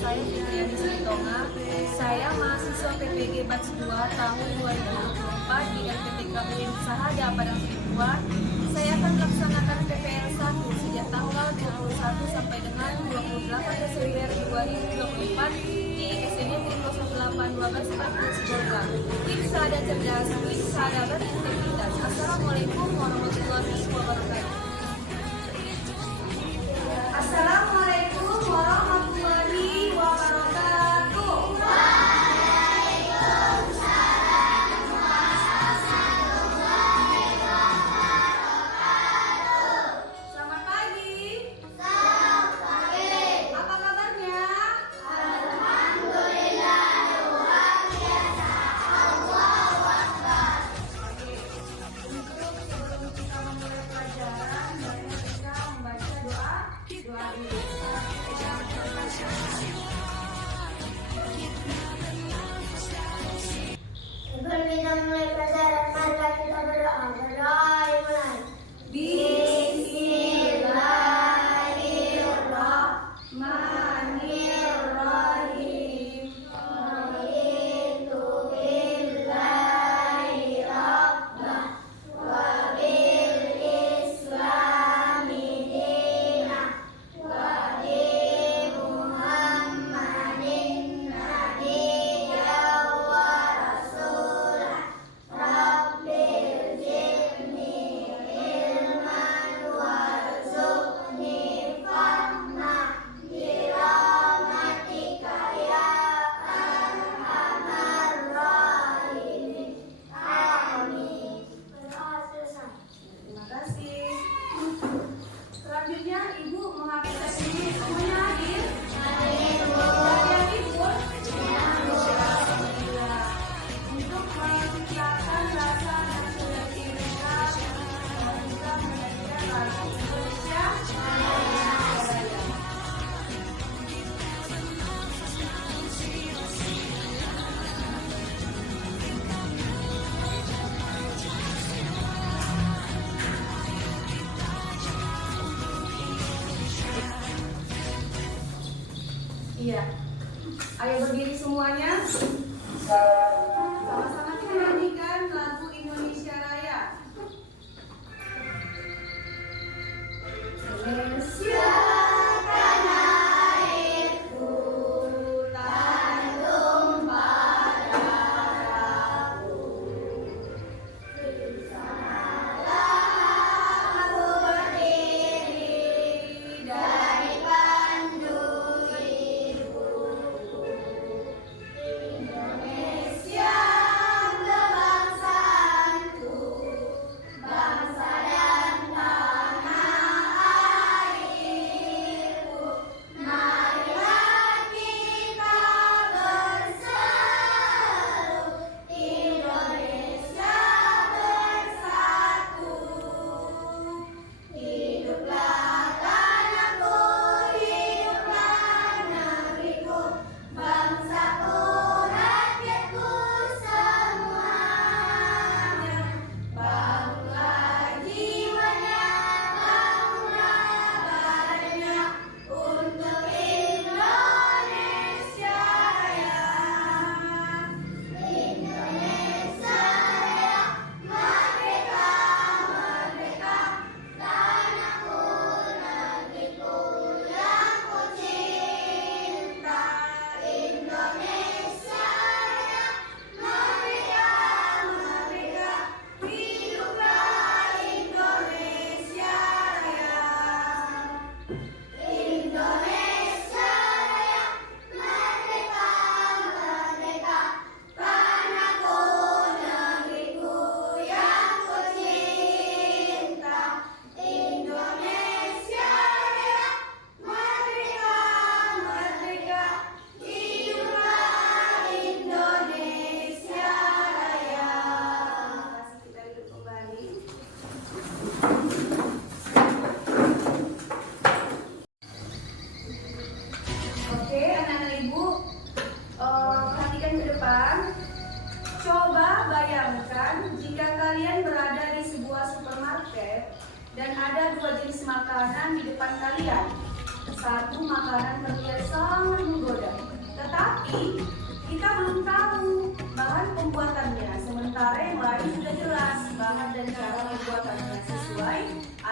saya Fitriani Sritonga. Saya mahasiswa PPG Batch 2 tahun 2024 di LPTK UIN Sahada Padang Sidempuan. Saya akan melaksanakan PPL 1 sejak tanggal 21 sampai dengan 28 Desember 2024 di SMK 0812 Sibolga. Tim Sahada Cerdas, Tim Sahada Berintegritas. Assalamualaikum warahmatullahi wabarakatuh. Assalamualaikum warahmatullahi wabarakatuh. Selamat pagi. Selamat pagi. Apa kabarnya? Alhamdulillah luar biasa. Allahu Akbar. Oke. Untuk sebelum kita memulai pelajaran, marilah kita membaca doa dulu. Sebelum kita mulai pelajaran, marilah kita berdoa. Berdoa dimulai. Bismillahirrahmanirrahim. Raditu billahi rabbah wa bil islami dinah wa bi Muhammadin nabiyya wa rasulah. Rabbil zidni ilman warzuqni fahma birahmatika ya arhamar rahimin. Amin. Berdoa selesai. Terima kasih. Selanjutnya Ibu mengapresiasi diri semuanya hadir. Kalian Ibu. Alhamdulillah. Untuk menciptakan rasa nasionalisme mereka dan juga menyanyikan lagu Indonesia Raya. Iya. Ayo berdiri semuanya. Sama-sama kita nyanyikan lagu Indonesia Raya. Indonesia tanah airku, tanah darahku. Di sanalah aku berdiri dari pandu ibuku. Indonesia kebangsaanku, bangsa dan tanah airku. Marilah kita berseru, Indonesia bersatu. Hiduplah tanahku, hiduplah negeriku, bangsaku, rakyatku semuanya. Bangunlah jiwanya, bangunlah badannya untuk Indonesia Raya. Indonesia Raya, merdeka, merdeka, tanahku, negeriku yang ku cinta. Indonesia Raya, merdeka, merdeka, hiduplah Indonesia Raya. Indonesia Raya, merdeka, merdeka, tanahku, negeriku yang ku cinta. Indonesia Raya, merdeka, merdeka, hiduplah Indonesia Raya. Terima kasih, kita duduk kembali. Oke, anak-anak Ibu, perhatikan ke depan. Coba bayangkan jika kalian berada di sebuah supermarket dan ada dua jenis makanan di depan kalian. Satu makanan terlihat sangat menggoda,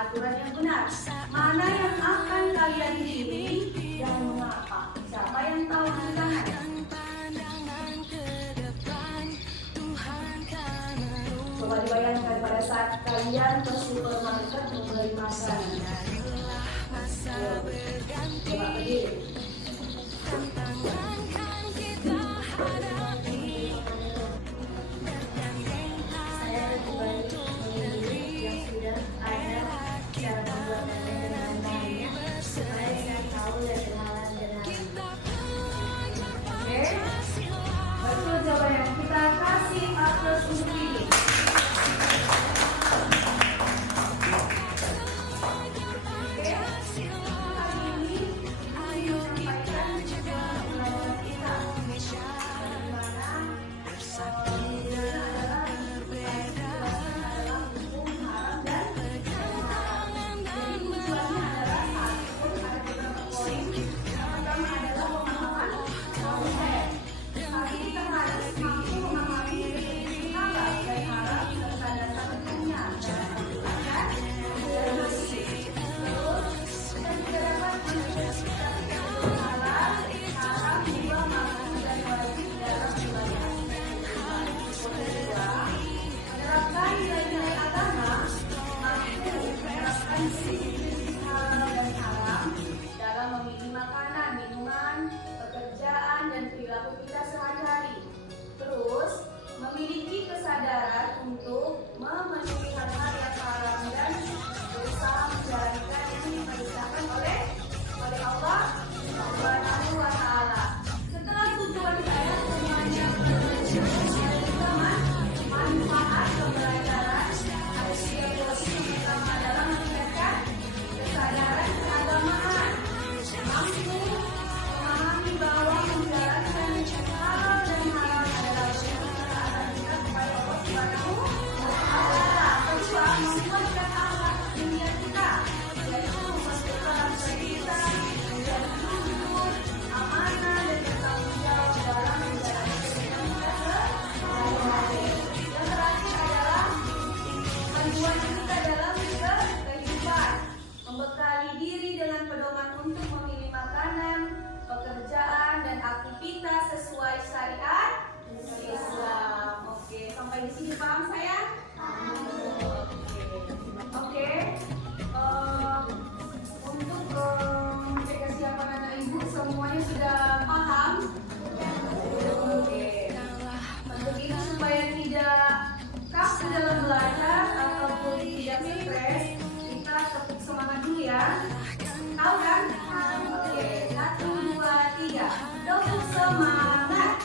aturan yang benar. Mana yang akan kalian pilih dan mengapa? Siapa yang tahu di tangan? Coba dibayangkan pada saat kalian ke supermarket membeli makanan. Coba berdiri. Saya lebih baik memilih yang sudah ada cara pembuatannya dengan baik supaya saya tahu dan kenalan dengan. Oke, betul jawabannya. Kita kasih aplaus untuk ini. Dalam memilih makanan, minuman, pekerjaan, dan perilaku kita sehari-hari. Terus, memiliki kesadaran untuk memenuhi hal-hal yang haram dan berusaha menjalankan yang diperintahkan oleh Allah Subhanahu wa Ta'ala. Setelah tujuan saya semuanya manfaat pembelajaran ada 3 poin. Yang pertama adalah meningkatkan kesadaran keagamaan, mampu memahami bahwa menjalankan halal dan haram adalah ketaatan kita kepada Allah Subhanahu wa Ta'ala. Kedua, menguatkan akhlak dunia kita, yaitu memperkuat kita menjadi jujur, amanah, dan bertanggung jawab dalam menjalankan kehidupan kita sehari-hari. Yang terakhir adalah panduan kita dalam kehidupan, membekali diri dengan pedoman untuk memilih makanan, pekerjaan, dan aktivitas sesuai syariat Islam. Oke, sampai di sini paham saya? Oke. Untuk cek kesiapan anak ibu semuanya sudah paham? Oke. Untuk ini supaya tidak kaku dalam belajar ataupun tidak stres, kita tepuk semangat dulu ya. Tahu kan? Oke, 1, 2, 3. Tepuk semangat.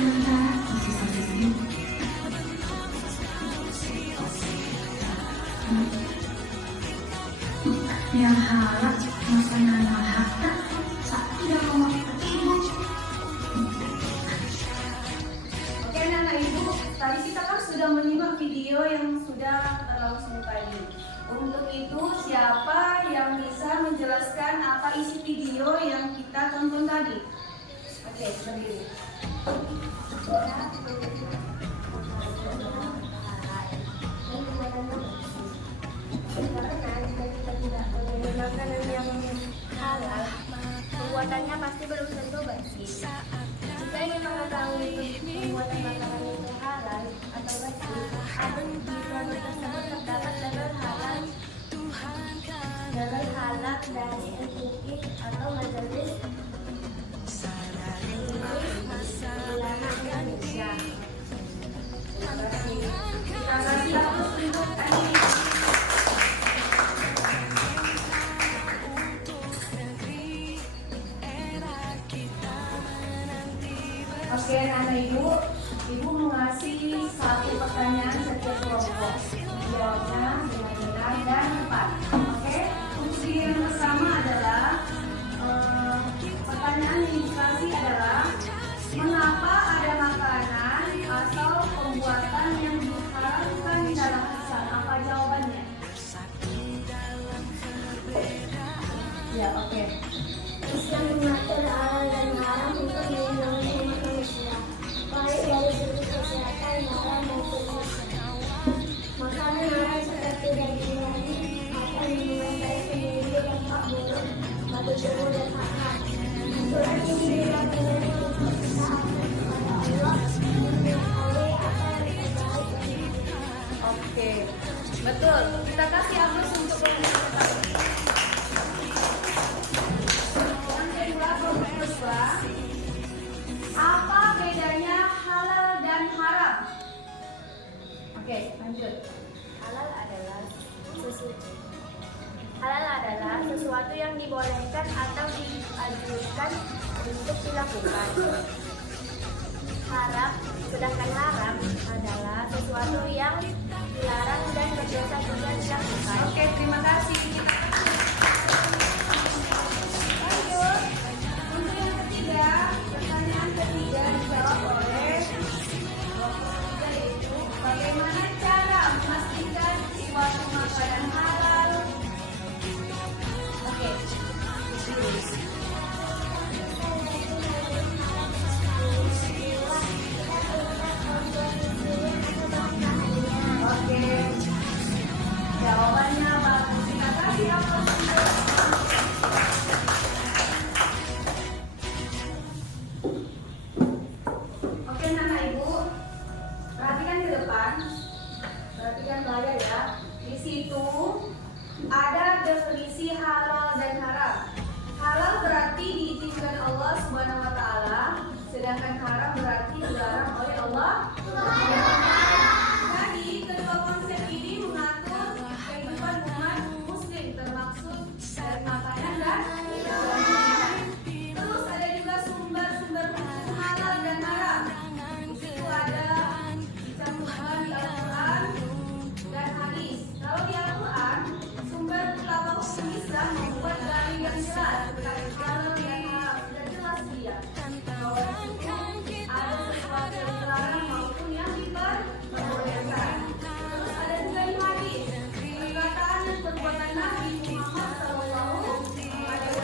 sementara sisa-sisa ini. Yang halal makanan harta saat tidak mau ibu. Oke anak ibu, tadi kita kan sudah menyimak video yang sudah berlangsung tadi. Untuk itu siapa yang bisa menjelaskan apa isi video yang kita tonton tadi? Oke, berdiri. Karena jika kita tidak memiliki makanan yang halal, pembuatannya pasti belum tentu bersih. Jika ingin mengetahui pembuatan makanan itu halal atau bersih, ada di produk tersebut terdapat label halal dari MUI atau Majelis Ulama Indonesia. Terima kasih atas untuk tadi. Oke, anak ibu mengasih satu pertanyaan setiap kelompok. Jawabnya dengan benar dan tepat. Oke, untuk video yang pertama adalah pertanyaan yang dikasih adalah mengapa ada makanan atau pembuatan yang diharamkan dalam Islam? Apa jawabannya? Ya, oke. Islam mengatur halal dan haram untuk melindungi umat manusia, baik dari segi kesehatan, moral maupun sosial. Makanan halal seperti daging babi atau minuman baik memiliki dampak buruk bagi tubuh dan akal. Surat ini dilakukan untuk kita kepada Allah mengetahui apa yang terbaik bagi kita. Oke, betul. Kita kasih aplaus untuk pemirsa. Yang kedua, kelompok kedua. Apa bedanya halal dan haram? Oke, lanjut. Halal adalah sesuatu yang dibolehkan atau dianjurkan untuk dilakukan. Sedangkan haram adalah sesuatu yang dilarang dan berdosa juga dilakukan. Oke, terima kasih. Lanjut. Untuk yang ketiga, pertanyaan ketiga dijawab oleh kelompok ketiga, yaitu bagaimana cara memastikan suatu makanan halal? Oke. Oke. Jawabannya bagus. Terima kasih aplaus. Oke, anak ibu, perhatikan ke depan, perhatikan layar ya. Di situ ada definisi halal dan haram. Halal berarti diizinkan Allah Subhanahu wa taala, sedangkan haram berarti dilarang oleh Allah. Jadi, kedua konsep ini mengatur kehidupan umat muslim, termaksud dari makanan dan minuman. Terus ada juga sumber-sumber hukum halal dan haram. Di situ ada dicantumkan di Al-Quran dan hadis. Kalau di Al-Quran, sumber utama hukum Islam membuat dalil yang jelas tentang halal dan haram. Sudah jelas dia bahwa di situ ada sesuatu yang dilarang maupun yang diperbolehkan. Terus ada juga di hadis perkataan dan perbuatan Nabi Muhammad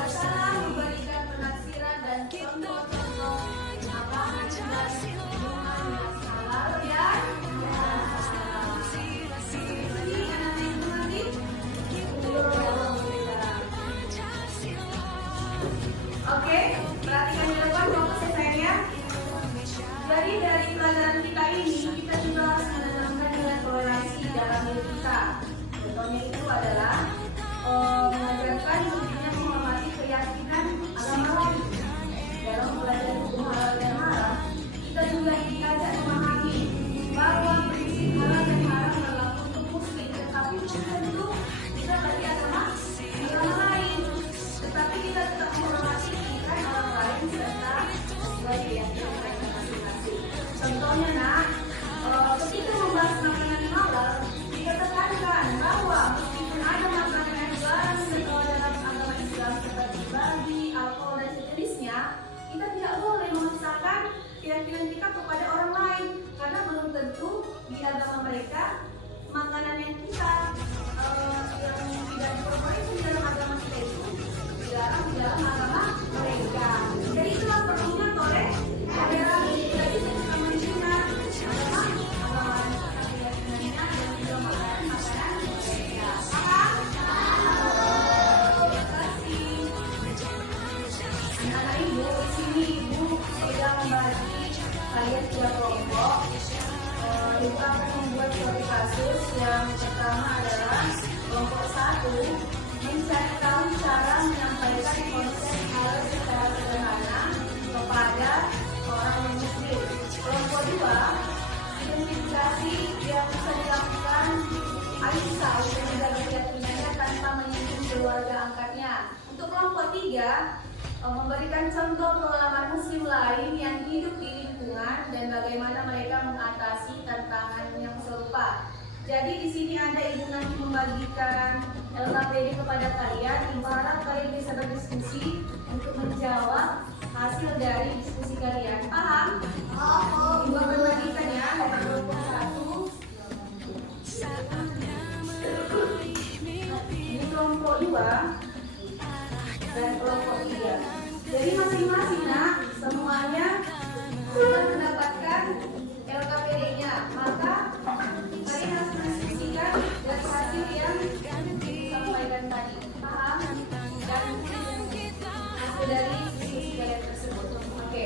SAW memberikan penafsiran dan contoh-contoh makanan dan minuman yang halal dan haram. Ini anak-anak ibu nanti. Oke, perhatikan di depan fokus ya sayang ya. Jadi dari pelajaran kita ini kita juga harus menanamkan nilai toleransi dalam diri kita. Contohnya itu adalah mengajarkan dirinya menghormati keyakinan agama lain dalam mulai di sini Ibu sudah membagi kalian 3 kelompok. Ibu akan membuat suatu kasus. Yang pertama adalah kelompok 1 mencari tahu cara menyampaikan konsep hal secara sederhana kepada orang muslim. Kelompok 2 identifikasi yang bisa dilakukan Aisyah untuk menjaga keyakinannya tanpa menyinggung keluarga angkatnya. Untuk kelompok 3 memberikan contoh pengalaman muslim lain yang hidup di lingkungan dan bagaimana mereka mengatasi tantangan yang serupa. Jadi di sini ada Ibu nanti membagikan LKPD kepada kalian. Ibu harap kalian bisa berdiskusi untuk menjawab hasil dari diskusi kalian. Paham? Ibu akan bagikan ya dari kelompok 1, ini kelompok 2 dan kelompok 3. Jadi masing-masing semuanya sudah mendapatkan LKPD-nya. Maka kalian harus mendiskusikan dari hasil yang disampaikan tadi. Paham? Dan hasil dari diskusi kalian tersebut. Oke.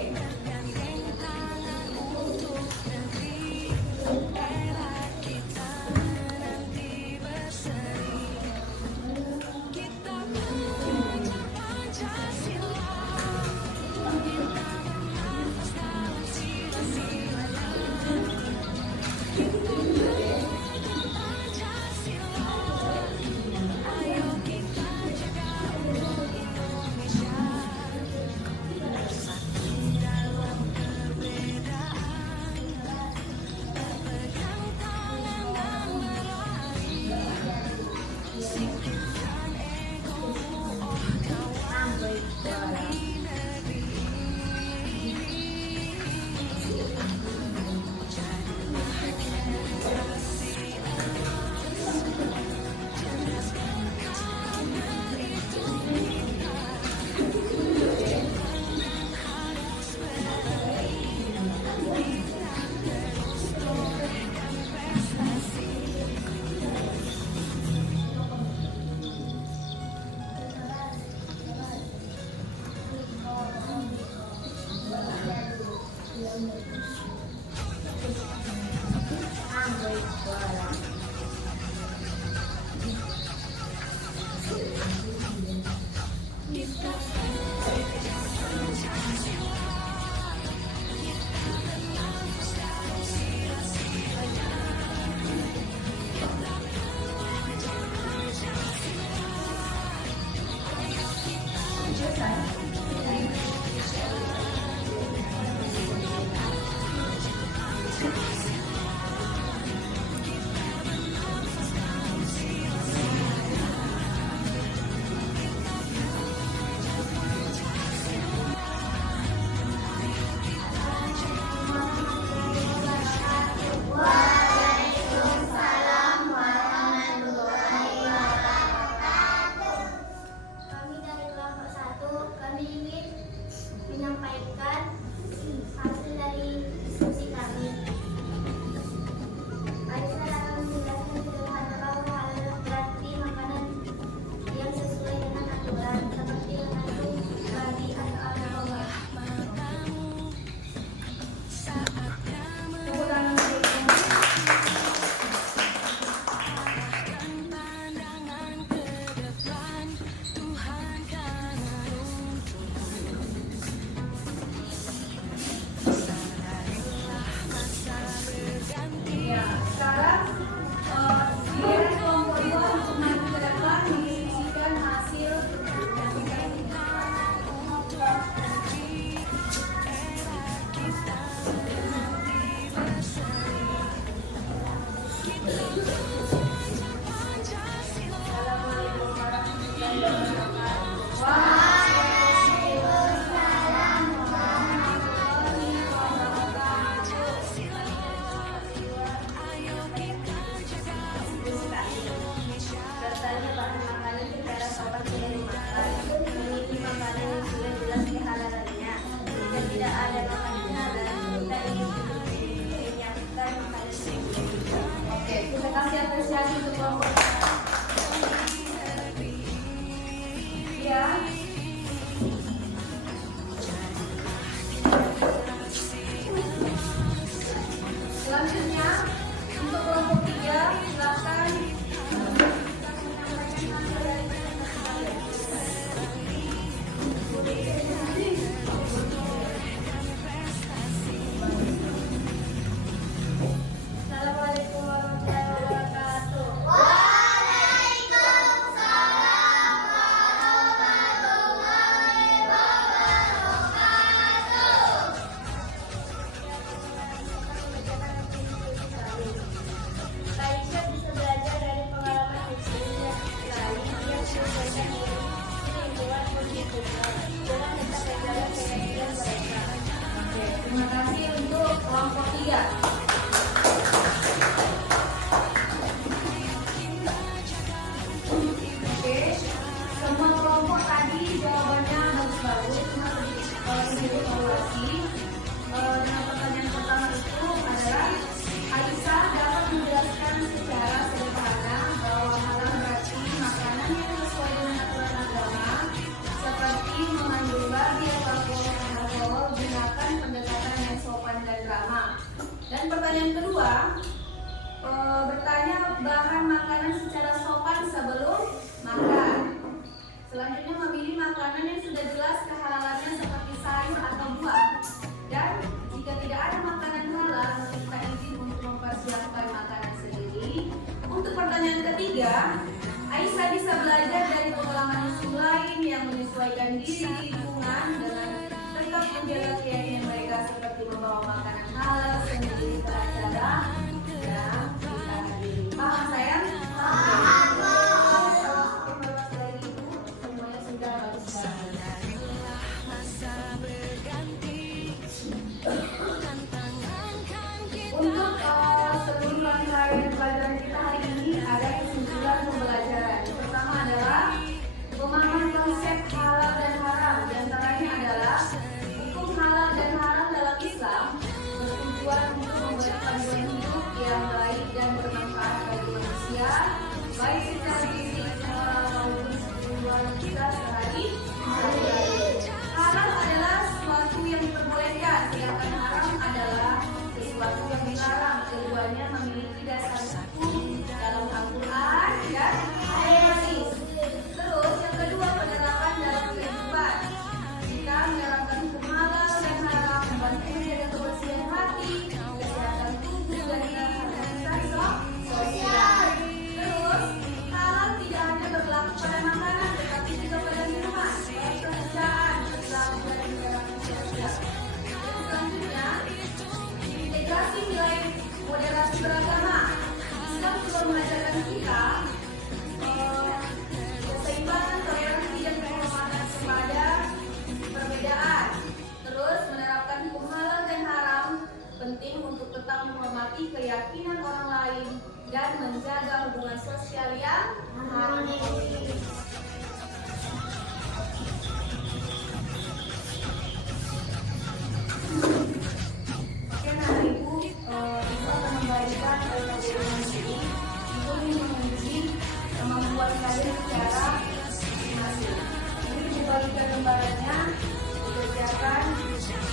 ketiga. Oke, semua kelompok tadi jawabannya bagus-bagus, cuma sedikit evaluasi. Dengan pertanyaan pertama itu adalah Aisyah dapat menjelaskan secara sederhana bahwa halal berarti makanan yang sesuai dengan aturan agama seperti mengandung babi atau alkohol, gunakan pendekatan yang sopan dan ramah. Dan pertanyaan kedua, bertanya bahan makanan secara sopan sebelum makan. Selanjutnya memilih makanan yang sudah jelas kehalalannya seperti sayur atau buah. Dan jika tidak ada makanan halal, kita izin untuk mempersiapkan makanan sendiri. Untuk pertanyaan ketiga, Aisyah bisa belajar dari pengalaman muslim lain yang menyesuaikan diri di lingkungan dengan tetap menjaga keyakinan mereka seperti membawa makanan halal sendiri ke acara yang kita hadiri. Paham sayang? Paham. Semuanya sudah bagus banget. Untuk seluruh rangkaian pelajaran kita hari ini ada kesimpulan pembelajaran. Yang pertama adalah pemahaman konsep halal dan haram. Di antaranya adalah hukum halal dan haram dalam Islam bertujuan untuk membuat panduan hidup yang baik dan bermanfaat bagi manusia, baik secara fisik maupun spiritual kita sehari-hari. Halal adalah sesuatu yang diperbolehkan, sedangkan haram adalah sesuatu yang dilarang. Keduanya memiliki dasar hukum dalam Al-Quran dan hadis. Terus yang kedua, penerapan dalam kehidupan. Jika menerapkan hukum halal dan haram membantu menjaga kebersihan hati, kesehatan tubuh dan keharmonisan sosial. Terus halal tidak hanya berlaku pada makanan, tetapi juga pada minuman, pekerjaan, perilaku dan interaksi sosial. Dan selanjutnya, integrasi nilai moderasi beragama. Islam juga mengajarkan kita keseimbangan, toleransi dan penghormatan kepada perbedaan. Terus menerapkan hukum halal dan haram penting untuk tetap menghormati keyakinan orang lain dan menjaga hubungan sosial yang harmonis. Oke, nah Ibu, Ibu akan membagikan pelajaran ini. Ibu ingin menguji membuat kalian secara masing-masing. Ini Ibu bagikan lembarannya, dikerjakan sendiri-sendiri.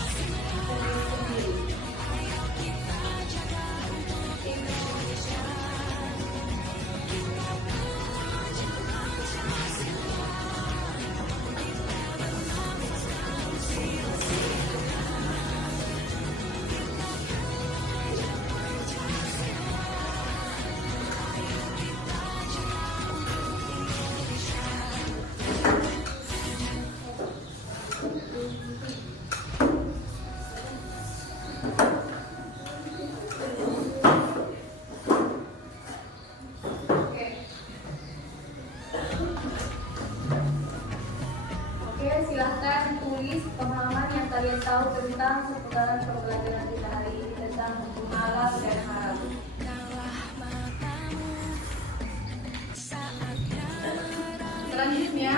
Oke, silahkan tulis pemahaman yang kalian tahu tentang seputaran pembelajaran kita hari ini tentang hukum halal dan haram. Selanjutnya,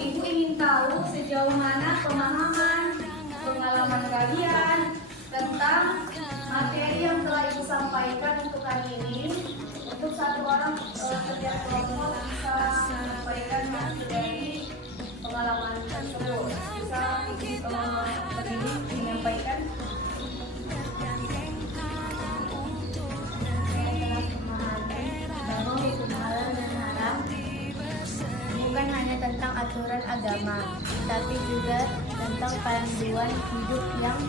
Ibu ingin tahu sejauh mana pemahaman, pengalaman kalian tentang materi yang telah Ibu sampaikan untuk hari ini. Untuk satu orang setiap kelompok bisa menyampaikan hasil dari pengalaman tersebut. Bisa pengalaman berdiri menyampaikan. Bahwa hukum halal dan haram bukan hanya tentang aturan agama, tapi juga tentang panduan hidup yang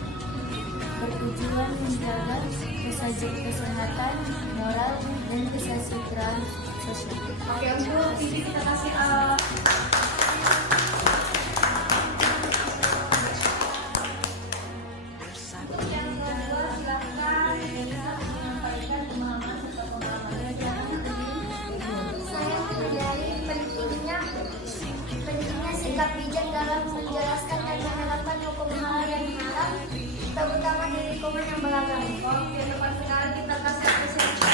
bertujuan menjaga kesehatan moral dan kesejahteraan sosial. Oke, untuk ini kita kasih untuk yang kedua, silahkan menyampaikan pemahaman serta pengalamannya. Saya menyadari pentingnya sikap bijak dalam menjelaskan dan menerapkan hukum halal dan haram, utama dari Komen yang beragam. Oke, tepat sekali, kita kasih apresiasi.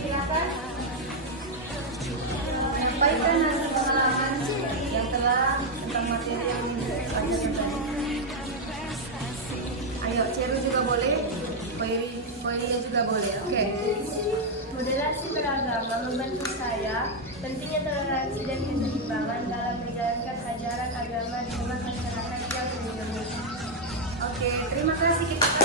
Silakan. Menyampaikan hasil pengalaman yang telah tentang materi yang dipelajari tadi. Ayo, Ceru juga boleh, Poirinya juga boleh. Oke. Moderasi beragama membantu saya pentingnya toleransi dan keseimbangan dalam menjalankan ajaran agama di tengah masyarakat yang Indonesia. Oke, terima kasih kita.